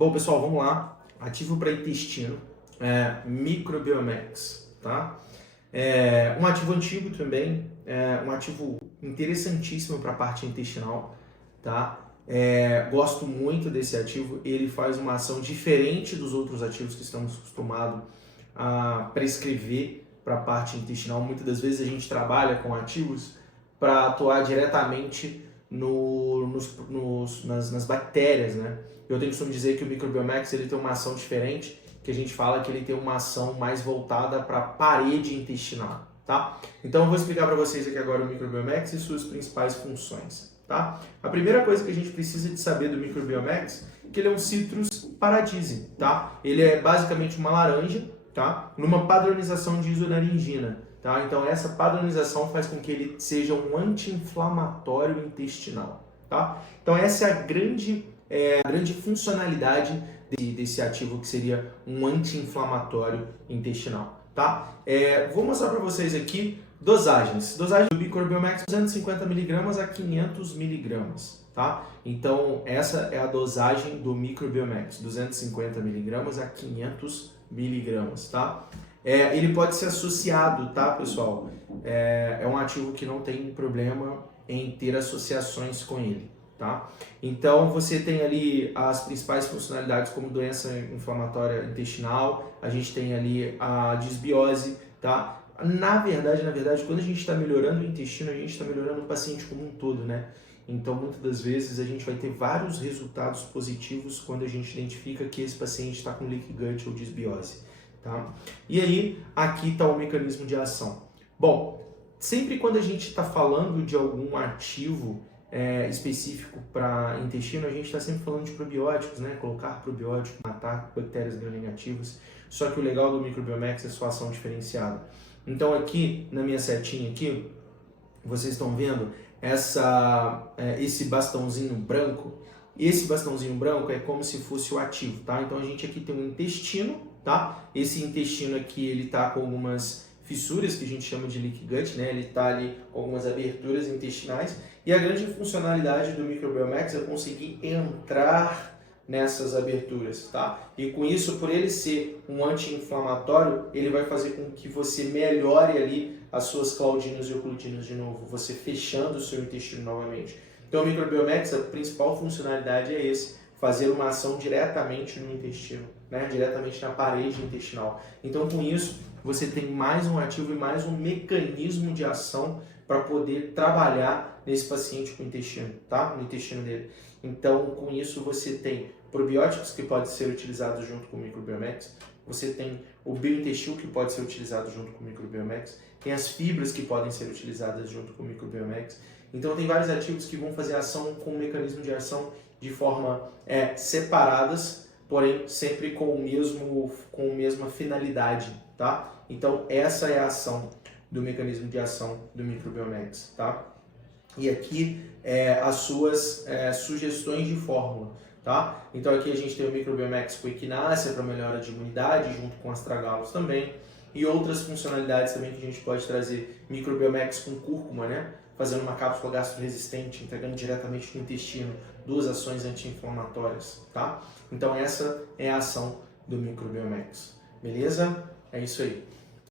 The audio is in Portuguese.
Bom, pessoal, vamos lá. Ativo para intestino, Microbiomax, tá? Um ativo antigo também, um ativo interessantíssimo para a parte intestinal, tá? Gosto muito desse ativo, ele faz uma ação diferente dos outros ativos que estamos acostumados a prescrever para a parte intestinal. Muitas das vezes a gente trabalha com ativos para atuar diretamente nas bactérias, né? Eu tenho costume dizer que o Microbiomax ele tem uma ação diferente, que a gente fala que ele tem uma ação mais voltada para a parede intestinal, tá? Então eu vou explicar para vocês aqui agora o Microbiomax e suas principais funções, tá? A primeira coisa que a gente precisa de saber do Microbiomax é que ele é um citrus paradise, tá? Ele é basicamente uma laranja, tá? Numa padronização de isonaringina. Tá? Então essa padronização faz com que ele seja um anti-inflamatório intestinal. Tá? Então essa é a grande funcionalidade desse ativo, que seria um anti-inflamatório intestinal. Tá? Vou mostrar para vocês aqui dosagens. Dosagem do Microbiomax 250mg a 500mg. Tá? Então essa é a dosagem do Microbiomax, 250mg a 500mg. Tá? Ele pode ser associado, tá, pessoal? É um ativo que não tem problema em ter associações com ele, tá? Então, você tem ali as principais funcionalidades como doença inflamatória intestinal, a gente tem ali a disbiose, tá? Na verdade, quando a gente está melhorando o intestino, a gente está melhorando o paciente como um todo, né? Então, muitas das vezes, a gente vai ter vários resultados positivos quando a gente identifica que esse paciente está com leaky gut ou disbiose. Tá? E aí, aqui está o mecanismo de ação. Bom, sempre quando a gente está falando de algum ativo específico para intestino, a gente está sempre falando de probióticos, né? Colocar probiótico, matar bactérias gram-negativas. Só que o legal do Microbiomax é sua ação diferenciada. Então aqui, na minha setinha aqui, vocês estão vendo esse bastãozinho branco. Esse bastãozinho branco é como se fosse o ativo, tá? Então a gente aqui tem um intestino, tá? Esse intestino aqui, ele tá com algumas fissuras, que a gente chama de leaky gut, né? Ele tá ali com algumas aberturas intestinais, e a grande funcionalidade do Microbiomax é conseguir entrar nessas aberturas, tá? E com isso, por ele ser um anti-inflamatório, ele vai fazer com que você melhore ali as suas claudinas e ocludinas de novo, você fechando o seu intestino novamente. Então o Microbiomax, a principal funcionalidade é fazer uma ação diretamente no intestino, né? Diretamente na parede intestinal. Então, com isso, você tem mais um ativo e mais um mecanismo de ação para poder trabalhar nesse paciente com o intestino, tá? No intestino dele. Então, com isso, você tem probióticos que podem ser utilizados junto com o Microbiomax, você tem o biointestino que pode ser utilizado junto com o Microbiomax, tem as fibras que podem ser utilizadas junto com o Microbiomax. Então, tem vários ativos que vão fazer ação com o mecanismo de ação de forma separadas, porém sempre com a mesma finalidade, tá? Então essa é a ação do mecanismo de ação do Microbiomax, tá? E aqui as suas sugestões de fórmula, tá? Então aqui a gente tem o Microbiomax com equinácea para melhora de imunidade, junto com astragalos também, e outras funcionalidades também que a gente pode trazer. Microbiomax com cúrcuma, né? Fazendo uma cápsula gastroresistente, entregando diretamente no intestino, duas ações anti-inflamatórias, tá? Então essa é a ação do Microbiomax, beleza? É isso aí.